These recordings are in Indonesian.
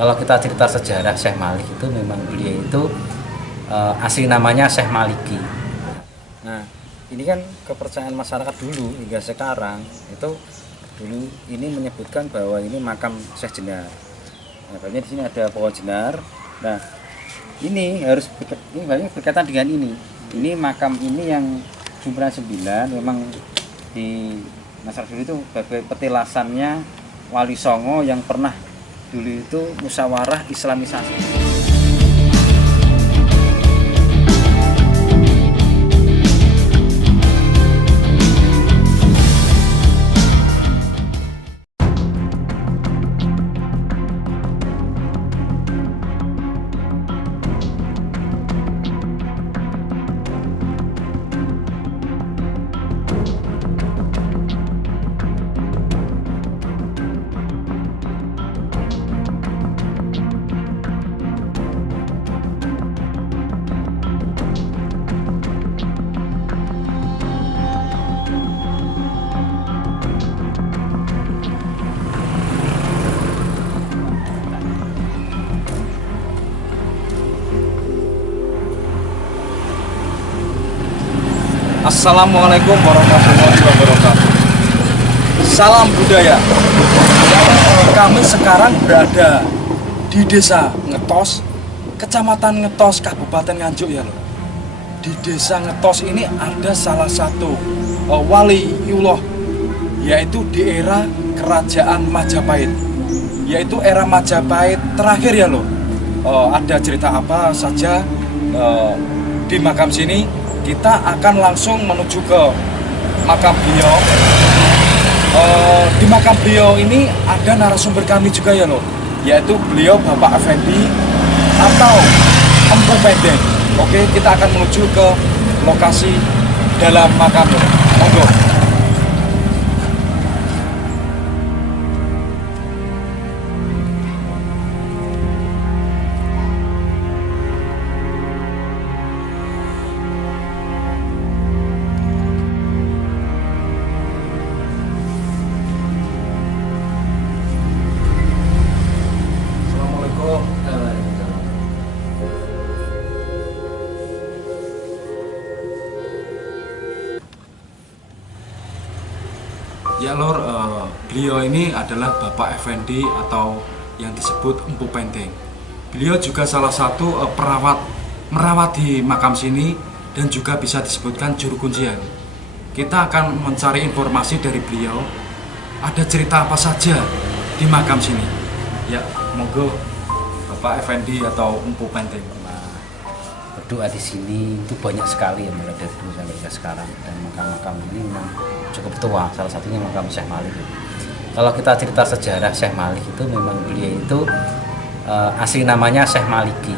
Kalau kita cerita sejarah Syekh Malik itu memang beliau itu asli namanya Syekh Maliki. Nah, ini kan kepercayaan masyarakat dulu hingga sekarang itu dulu ini menyebutkan bahwa ini makam Syekh Jenar. Nah, di sini ada pohon jenar. Nah, ini berkaitan dengan ini. Ini makam ini yang jumlahnya 9 memang di masyarakat dulu itu sebagai petilasannya Wali Songo yang pernah dulu itu musyawarah islamisasi. Assalamualaikum warahmatullahi wabarakatuh. Salam budaya. Kami sekarang berada di Desa Ngetos, Kecamatan Ngetos, Kabupaten Nganjuk ya loh. Di Desa Ngetos ini ada salah satu waliullah, yaitu di era Kerajaan Majapahit, yaitu era Majapahit terakhir ya loh. Ada cerita apa saja di makam sini? Kita akan langsung menuju ke makam beliau. Di makam beliau ini ada narasumber kami juga ya loh, yaitu beliau Bapak Effendi atau Empu Pendek. Oke, kita akan menuju ke lokasi dalam makam. Monggo. Ya Lor, beliau ini adalah Bapak Effendi atau yang disebut Empu Pendeng. Beliau juga salah satu merawat di makam sini dan juga bisa disebutkan juru kuncian. Kita akan mencari informasi dari beliau. Ada cerita apa saja di makam sini? Ya, monggo Bapak Effendi atau Empu Pendeng. Berdoa di sini itu banyak sekali ya, mulai dari dulu sampai sekarang, dan makam-makam ini memang cukup tua, salah satunya makam Syekh Malik. Kalau kita cerita sejarah Syekh Malik itu memang beliau itu asli namanya Syekh Maliki.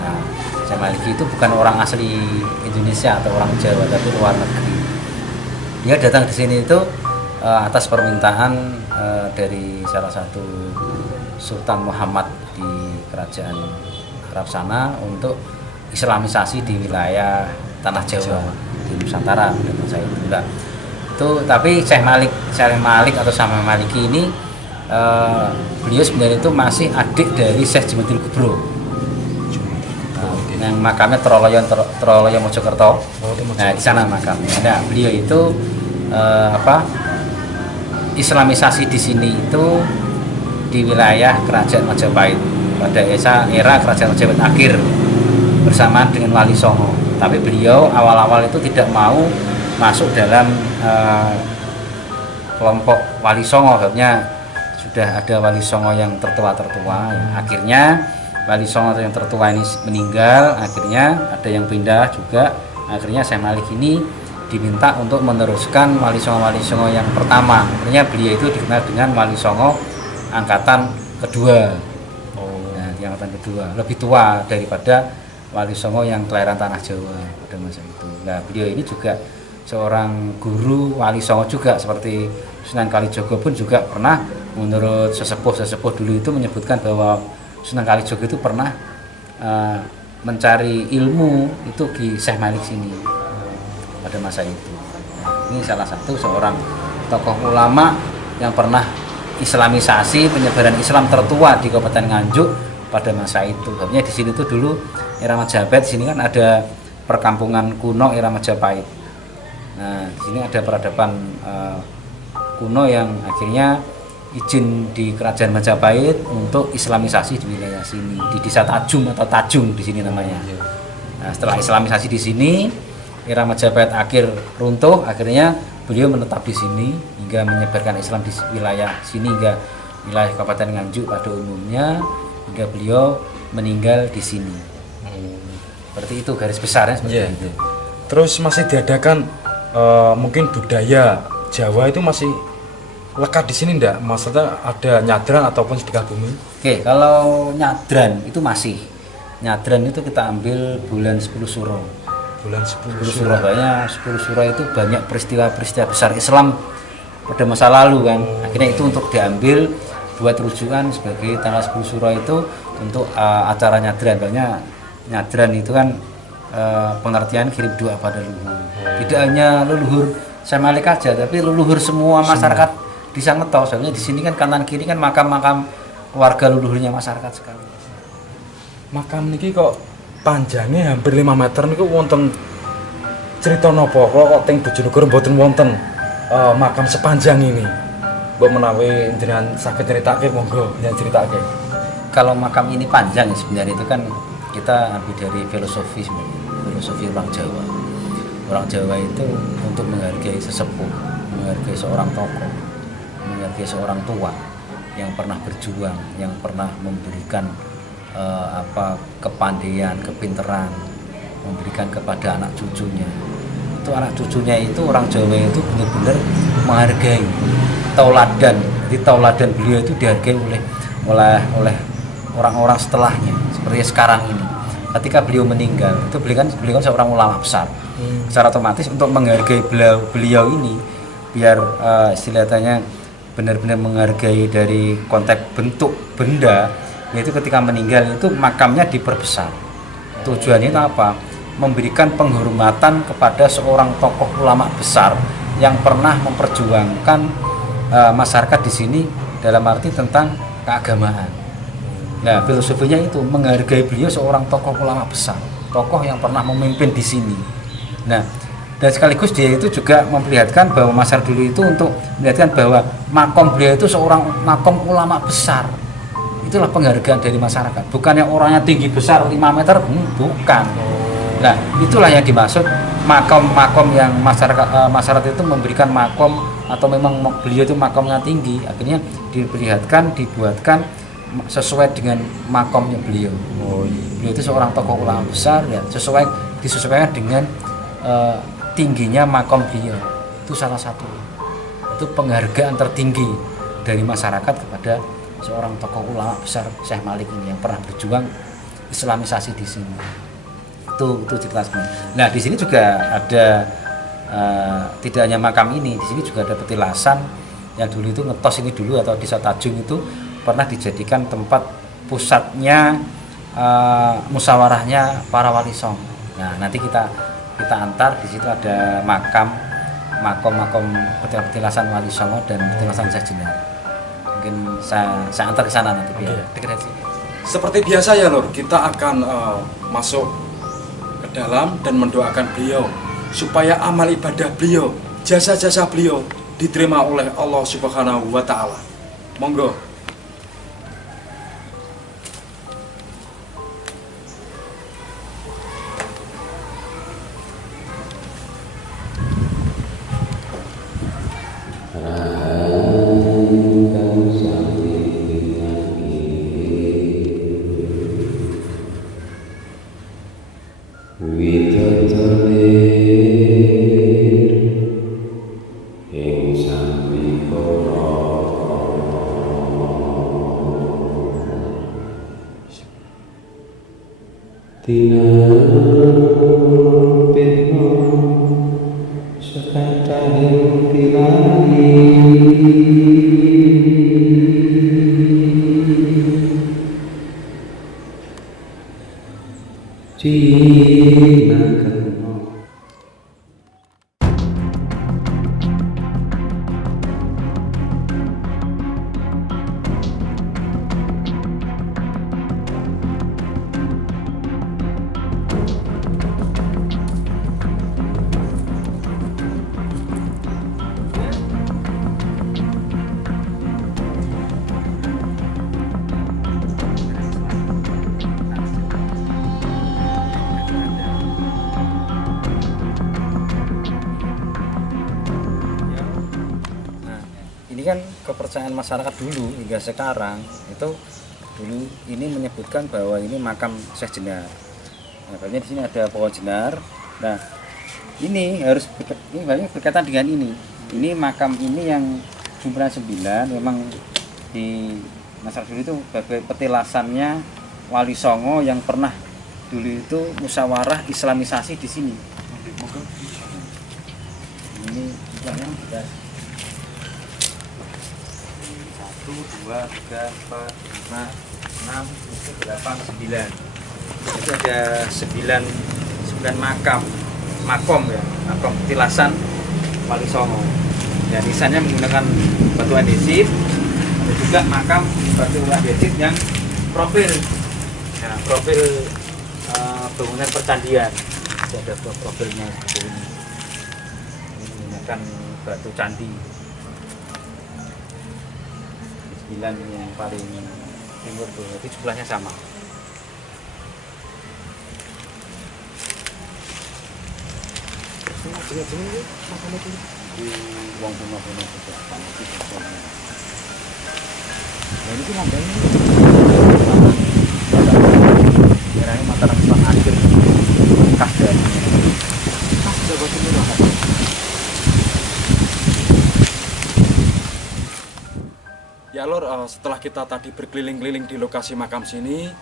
Nah, Syekh Maliki itu bukan orang asli Indonesia atau orang Jawa, tapi luar negeri. Dia datang di sini itu atas permintaan dari salah satu Sultan Muhammad di kerajaan Arab sana untuk islamisasi di wilayah tanah Jawa, di Nusantara pada masa itu. Nah, itu tapi Syekh Malik atau Sama Maliki ini beliau sebenarnya itu masih adik dari Syekh Jumadil Kubro. Yang makamnya Troloyo Mojokerto. Nah, di sana makamnya. Nah, beliau itu islamisasi di sini itu di wilayah Kerajaan Majapahit pada era Kerajaan Majapahit akhir bersamaan dengan Wali Songo. Tapi beliau awal-awal itu tidak mau masuk dalam kelompok Wali Songo. Akhirnya sudah ada Wali Songo yang tertua. Akhirnya Wali Songo yang tertua ini meninggal. Akhirnya ada yang pindah juga. Akhirnya Syekh Malik ini diminta untuk meneruskan Wali Songo yang pertama. Akhirnya beliau itu dikenal dengan Wali Songo angkatan kedua. Nah, di angkatan kedua lebih tua daripada Wali Songo yang kelahiran tanah Jawa pada masa itu. Nah, beliau ini juga seorang guru Wali Songo juga, seperti Sunan Kalijogo pun juga pernah, menurut sesepuh dulu itu menyebutkan bahwa Sunan Kalijogo itu pernah mencari ilmu itu di Syekh Malik sini pada masa itu. Nah, ini salah satu seorang tokoh ulama yang pernah islamisasi, penyebaran Islam tertua di Kabupaten Nganjuk pada masa itu. Sebabnya di sini tuh dulu era Majapahit, di sini kan ada perkampungan kuno era Majapahit. Nah, di sini ada peradaban kuno yang akhirnya izin di Kerajaan Majapahit untuk islamisasi di wilayah sini, di Desa Tajung atau Tajung di sini namanya. Nah, setelah islamisasi di sini, era Majapahit akhir runtuh, akhirnya beliau menetap di sini hingga menyebarkan Islam di wilayah sini hingga wilayah Kabupaten Nganjuk pada umumnya, hingga beliau meninggal di sini. Seperti itu garis besarnya seperti itu. Terus masih diadakan mungkin budaya Jawa itu masih lekat di sini enggak? Maksudnya ada nyadran ataupun sedekah bumi? Oke, kalau nyadran itu masih. Nyadran itu kita ambil bulan 10 Suro. Bulan 10 Suro, banyak 10 Suro itu banyak peristiwa-peristiwa besar Islam pada masa lalu kan. Akhirnya itu untuk diambil buat rujukan sebagai tanggal 10 Suro itu untuk acara nyadran. Banyak nyadran itu kan pengertian kirim doa pada leluhur. Tidak hanya leluhur Syekh Malik aja, tapi leluhur semua masyarakat di Ngetos. Soalnya di sini kan kanan kiri kan makam-makam keluarga leluhurnya masyarakat sekali. Makam niki kok panjangnya hampir 5 meter niku wonten cerita napa kok teng Bojonegoro mboten wonten makam sepanjang ini. Mbok menawi jenengan saged nyeritake monggo jenengan critakake. Kalau makam ini panjang sebenarnya itu kan kita ambil dari filosofi sebenarnya, filosofi orang Jawa. Orang Jawa itu untuk menghargai sesepuh, menghargai seorang tokoh, menghargai seorang tua yang pernah berjuang, yang pernah memberikan kepandaian, kepinteran, memberikan kepada anak cucunya. Itu anak cucunya itu orang Jawa itu benar-benar menghargai tauladan. Jadi tauladan beliau itu dihargai oleh orang-orang setelahnya seperti sekarang ini. Ketika beliau meninggal, itu beliau kan seorang ulama besar. Secara otomatis untuk menghargai beliau ini biar istilahnya benar-benar menghargai dari konteks bentuk benda, yaitu ketika meninggal itu makamnya diperbesar. Tujuannya itu apa? Memberikan penghormatan kepada seorang tokoh ulama besar yang pernah memperjuangkan masyarakat di sini dalam arti tentang keagamaan. Nah, filosofinya itu menghargai beliau seorang tokoh ulama besar, tokoh yang pernah memimpin di sini. Nah, dan sekaligus dia itu juga memperlihatkan bahwa masyarakat dulu itu untuk melihatkan bahwa makom beliau itu seorang makom ulama besar. Itulah penghargaan dari masyarakat. Bukannya orangnya tinggi besar 5 meter, bukan. Nah, itulah yang dimaksud makom-makom yang masyarakat itu memberikan makom atau memang beliau itu makomnya tinggi. Akhirnya diperlihatkan, dibuatkan sesuai dengan makomnya beliau. Beliau itu seorang tokoh ulama besar ya, disesuaikan dengan tingginya makom beliau. Itu salah satu. Itu penghargaan tertinggi dari masyarakat kepada seorang tokoh ulama besar Syekh Malik ini yang pernah berjuang islamisasi di sini. Itu cerita sebenarnya. Nah, di sini juga ada tidak hanya makam ini, di sini juga ada petilasan yang dulu itu Ngetos ini dulu atau Desa Tajung itu pernah dijadikan tempat pusatnya musyawarahnya para wali songo. Nah, nanti kita antar, di situ ada makom petilasan wali songo dan petilasan Syekh Jenar. Mungkin saya antar ke sana nanti biar dekat sini. Seperti biasa ya Lur, kita akan masuk ke dalam dan mendoakan beliau supaya amal ibadah beliau, jasa-jasa beliau diterima oleh Allah Subhanahu wa taala. Monggo. kepercayaan masyarakat dulu hingga sekarang itu dulu ini menyebutkan bahwa ini makam Syekh Jenar. Nah, banyak di sini ada pohon jenar. Nah, ini harus ini banyak berkaitan dengan ini. Ini makam ini yang jumlahnya 9 memang di masyarakat dulu itu sebagai petilasannya Wali Songo yang pernah dulu itu musyawarah islamisasi di sini. Ini jumlahnya sudah 1, 2, 3, 4, 5, 6, 7, 8, 9. Itu ada 9 makom ya, makom petilasan Wali Songo. Dan nisannya menggunakan batu andesit. Ada juga makam batu andesit yang profil, ya, profil bangunan percandian. Jadi ada profilnya seperti ini. Ini menggunakan batu candi. 9 yang paling timur tuh, itu jumlahnya sama. Di uang bunga juga. Nah ini tuh ngomongnya daerahnya Mataram Selatan akhir khas dari khas Jawa Timur. Ya Lur, setelah kita tadi berkeliling-keliling di lokasi makam sini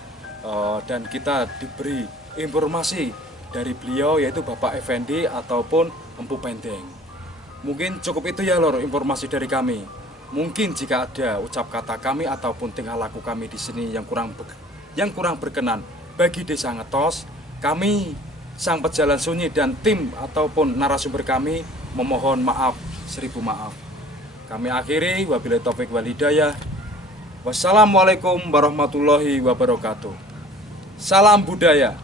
dan kita diberi informasi dari beliau yaitu Bapak Effendi ataupun Empu Pendeng. Mungkin cukup itu ya Lur informasi dari kami. Mungkin jika ada ucap kata kami ataupun tingkah laku kami di sini yang kurang berkenan bagi Desa Ngetos, kami sang pejalan sunyi dan tim ataupun narasumber kami memohon maaf, 1000 maaf. Kami akhiri, wabillahi taufik wal hidayah. Wassalamualaikum warahmatullahi wabarakatuh. Salam budaya.